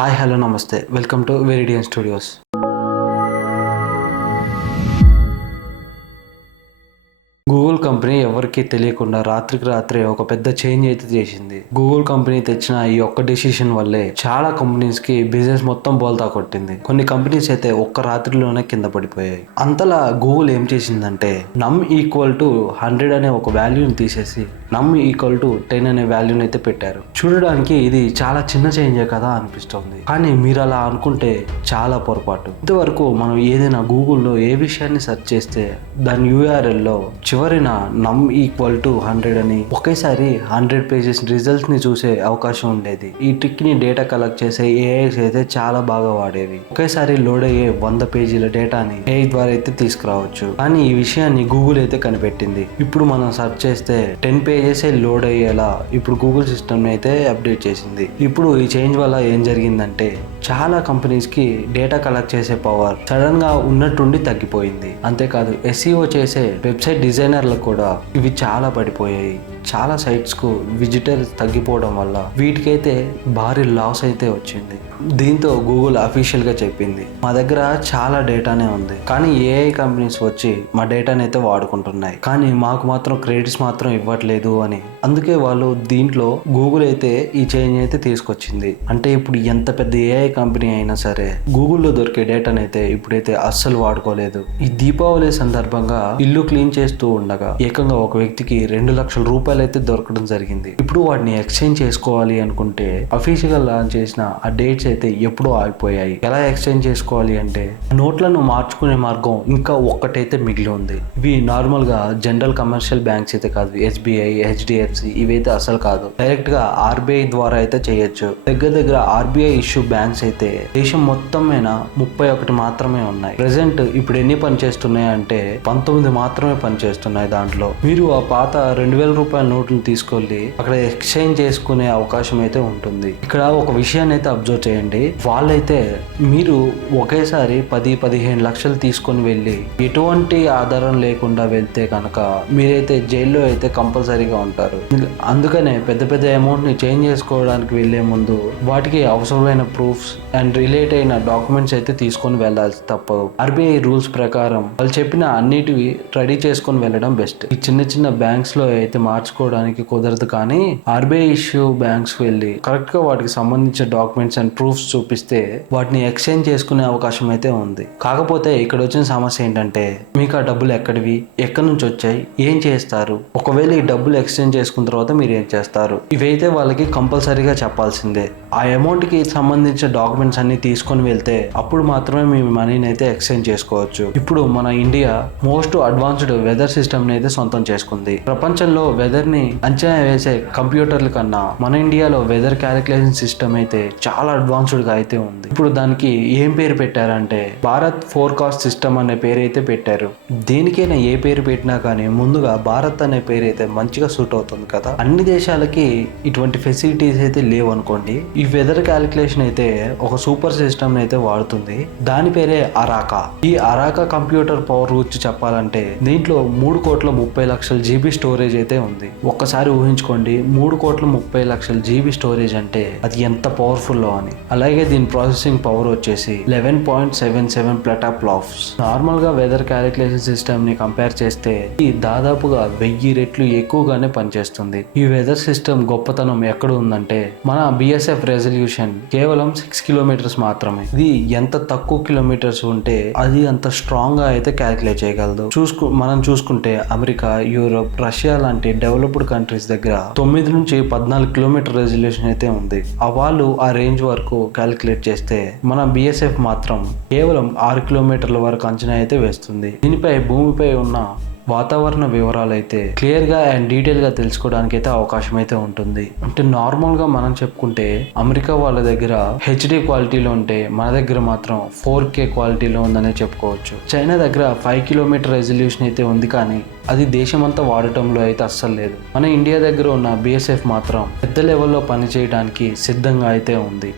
Hi hello నమస్తే welcome to Veridian studios. Google company ఎవరికి తెలియకుండా రాత్రికి రాత్రే ఒక పెద్ద చేంజ్ అయితే చేసింది. గూగుల్ కంపెనీ తెచ్చిన ఈ ఒక్క డెసిషన్ వల్లే చాలా కంపెనీస్ కి బిజినెస్ మొత్తం బోల్తా కొట్టింది. కొన్ని కంపెనీస్ అయితే ఒక్క రాత్రిలోనే కింద పడిపోయాయి. అంతలా గూగుల్ ఏం చేసిందంటే నమ్ ఈక్వల్ టు 100 అనే ఒక వాల్యూని తీసేసి నమ్ ఈక్వల్ టు 10 అనే వాల్యూని అయితే పెట్టారు. చూడడానికి ఇది చాలా చిన్న చేంజే కదా అనిపిస్తుంది, కానీ మీరు అలా అనుకుంటే చాలా పొరపాటు. ఇంతవరకు మనం ఏదైనా గూగుల్లో ఏ విషయాన్ని సెర్చ్ చేస్తే దాని URL లో చివరిన నమ్ ఈక్వల్ టు 100 అని ఒకేసారి 100 పేజెస్ రిజల్ట్స్ ని చూసే అవకాశం ఉండేది. ఈ ట్రిక్ ని డేటా కలెక్ట్ చేసే ఏఐస్ అయితే చాలా బాగా వాడేవి. ఒకేసారి లోడ్ అయ్యే 100 పేజీల డేటాని ఏఐ ద్వారా అయితే తీసుకురావచ్చు. కానీ ఈ విషయాన్ని గూగుల్ అయితే కనిపెట్టింది. ఇప్పుడు మనం సెర్చ్ చేస్తే 10 పేజెస్ లోడ్ అయ్యేలా ఇప్పుడు గూగుల్ సిస్టమ్ ని అయితే అప్డేట్ చేసింది. ఇప్పుడు ఈ చేంజ్ వల్ల ఏం జరిగిందంటే చాలా కంపెనీస్ కి డేటా కలెక్ట్ చేసే పవర్ సడన్ గా ఉన్నట్టుండి తగ్గిపోయింది. అంతేకాదు SEO చేసే వెబ్సైట్ డిజైనర్లకు కూడా ఇవి చాలా పడిపోయాయి. చాలా సైట్స్ కు విజిటర్స్ తగ్గిపోవడం వల్ల వీటికైతే భారీ లాస్ అయితే వచ్చింది. దీంతో గూగుల్ అఫీషియల్ గా చెప్పింది, మా దగ్గర చాలా డేటానే ఉంది, కానీ ఏఐ కంపెనీస్ వచ్చి మా డేటాని అయితే వాడుకుంటున్నాయి, కానీ మాకు మాత్రం క్రెడిట్స్ మాత్రం ఇవ్వట్లేదు అని. అందుకే వాళ్ళు దీంట్లో గూగుల్ అయితే ఈ చేంజ్ అయితే తీసుకొచ్చింది. అంటే ఇప్పుడు ఎంత పెద్ద ఏఐ కంపెనీ అయినా సరే గూగుల్లో దొరికే డేటాని అయితే ఇప్పుడైతే అస్సలు వాడుకోలేదు. ఈ దీపావళి సందర్భంగా ఇల్లు క్లీన్ చేస్తూ ఉండగా ఏకంగా ఒక వ్యక్తికి 2 లక్షల రూపాయలు అయితే దొరకడం జరిగింది. ఇప్పుడు వాటిని ఎక్స్చేంజ్ చేసుకోవాలి అనుకుంటే అఫీషియల్ గా లాంచ్ చేసిన ఆ డేట్స్ అయితే ఎప్పుడూ ఆగిపోయాయి. ఎలా ఎక్స్చేంజ్ చేసుకోవాలి అంటే నోట్లను మార్చుకునే మార్గం ఇంకా ఒక్కటైతే మిగిలి ఉంది. ఇవి నార్మల్ గా జనరల్ కమర్షియల్ బ్యాంక్స్ అయితే కాదు, SBI, HDFC ఇవైతే అసలు కాదు. డైరెక్ట్ గా RBI ద్వారా అయితే చేయొచ్చు. దగ్గర RBI ఇష్యూ బ్యాంక్స్ అయితే దేశం మొత్తం మీద 31 మాత్రమే ఉన్నాయి. ప్రెసెంట్ ఇప్పుడు ఎన్ని పనిచేస్తున్నాయి అంటే 19 మాత్రమే పనిచేస్తున్నాయి. దాంట్లో మీరు ఆ పాత 2000 రూపాయల నోట్లను తీసుకెళ్ళి అక్కడ ఎక్స్చేంజ్ చేసుకునే అవకాశం అయితే ఉంటుంది. ఇక్కడ ఒక విషయాన్ని అయితే అబ్జర్వ్ చేయండి. వాళ్ళైతే మీరు ఒకేసారి 10-15 లక్షలు తీసుకొని వెళ్ళి ఎటువంటి ఆధారం లేకుండా వెళ్తే కనుక మీరైతే జైల్లో అయితే కంపల్సరీగా ఉంటారు. అందుకనే పెద్ద అమౌంట్ ని చేంజ్ చేసుకోవడానికి వెళ్లే ముందు వాటికి అవసరమైన ప్రూఫ్స్ అండ్ రిలేట్ అయిన డాక్యుమెంట్స్ అయితే తీసుకొని వెళ్ళాల్సి తప్పదు. RBI రూల్స్ ప్రకారం వాళ్ళు చెప్పిన అన్నిటివి రెడీ చేసుకొని వెళ్ళడం బెస్ట్. ఈ చిన్న బ్యాంక్స్ లో అయితే మార్చుకోవడానికి కుదరదు, కానీ RBI ఇష్యూ బ్యాంక్స్ వెళ్ళి కరెక్ట్ గా వాటికి సంబంధించిన డాక్యుమెంట్స్ అండ్ ప్రూఫ్స్ చూపిస్తే వాటిని ఎక్స్చేంజ్ చేసుకునే అవకాశం అయితే ఉంది. కాకపోతే ఇక్కడ వచ్చిన సమస్య ఏంటంటే మీకు ఆ డబ్బులు ఎక్కడి నుంచి వచ్చాయి, ఏం చేస్తారు, ఒకవేళ ఈ డబ్బులు ఎక్స్చేంజ్ చేసుకున్న తర్వాత మీరు ఏం చేస్తారు, ఇవైతే వాళ్ళకి కంపల్సరీగా చెప్పాల్సిందే. ఆ అమౌంట్ కి సంబంధించిన డాక్యుమెంట్స్ అన్ని తీసుకొని వెళ్తే అప్పుడు మాత్రమే మీ మనీని అయితే ఎక్స్చేంజ్ చేసుకోవచ్చు. ఇప్పుడు మన India most advanced weather system ని అయితే సొంతం చేసుకుంది. ప్రపంచంలో వెదర్ ని అంచనా వేసే కంప్యూటర్ల కన్నా మన ఇండియాలో వెదర్ క్యాలిక్యులేషన్ సిస్టమ్ అయితే చాలా అడ్వాన్స్డ్ గా అయితే ఉంది. ఇప్పుడు దానికి ఏం పేరు పెట్టారంటే భారత్ ఫోర్కాస్ట్ సిస్టమ్ అనే పేరు అయితే పెట్టారు. దేనికైనా ఏ పేరు పెట్టినా కానీ ముందుగా భారత్ అనే పేరు అయితే మంచిగా సూట్ అవుతుంది కదా. అన్ని దేశాలకి ఇటువంటి ఫెసిలిటీస్ అయితే లేవు అనుకోండి. ఈ వెదర్ క్యాలిక్యులేషన్ అయితే ఒక సూపర్ సిస్టమ్ అయితే వాడుతుంది. దాని పేరే అరాకా. ఈ అరాకా కంప్యూటర్ పవర్ గురించి చెప్పాలంటే దీంట్లో 3,30,00,000 GB స్టోరేజ్ అయితే ఉంది. ఒక్కసారి ఊహించుకోండి, 3,30,00,000 GB స్టోరేజ్ అంటే అది ఎంత పవర్ఫుల్ అని. అలాగే దీని ప్రాసెసింగ్ పవర్ వచ్చేసి 11.77 పెటాఫ్లాప్స్. నార్మల్ గా వెదర్ క్యాలిక్యులేషన్ సిస్టమ్ ని కంపేర్ చేస్తే ఇది దాదాపుగా 1000 రెట్లు ఎక్కువగానే పనిచేస్తుంది. ఈ వెదర్ సిస్టమ్ గొప్పతనం ఎక్కడ ఉందంటే మన BSF రెజల్యూషన్ కేవలం 6 కిలోమీటర్స్ మాత్రమే. ఇది ఎంత తక్కువ కిలోమీటర్స్ ఉంటే అది అంత స్ట్రాంగ్ గా అయితే క్యాలిక్యులేట్ చేయగలదు. మనం చూసుకుంటే అమెరికా, యూరోప్, రష్యా లాంటి డెవలప్డ్ కంట్రీస్ దగ్గర 9 నుంచి 14 కిలోమీటర్ రెజల్యూషన్ అయితే ఉంది. వాళ్ళు ఆ రేంజ్ వరకు క్యాలిక్యులేట్ చేస్తే మన BSF మాత్రం కేవలం 6 కిలోమీటర్ల వరకు అంచనా అయితే వేస్తుంది. దీనిపై భూమిపై ఉన్న వాతావరణ వివరాలు అయితే క్లియర్ గా అండ్ డీటెయిల్ గా తెలుసుకోవడానికి అయితే అవకాశం అయితే ఉంటుంది. అంటే నార్మల్ గా మనం చెప్పుకుంటే అమెరికా వాళ్ళ దగ్గర HD క్వాలిటీలో ఉంటే మన దగ్గర మాత్రం 4K క్వాలిటీలో ఉందనే చెప్పుకోవచ్చు. చైనా దగ్గర 5 కిలోమీటర్ రెజల్యూషన్ అయితే ఉంది, కానీ అది దేశమంతా వాడటంలో అయితే అస్సలు లేదు. మన ఇండియా దగ్గర ఉన్న BSF మాత్రం పెద్ద లెవెల్లో పనిచేయడానికి సిద్ధంగా అయితే ఉంది.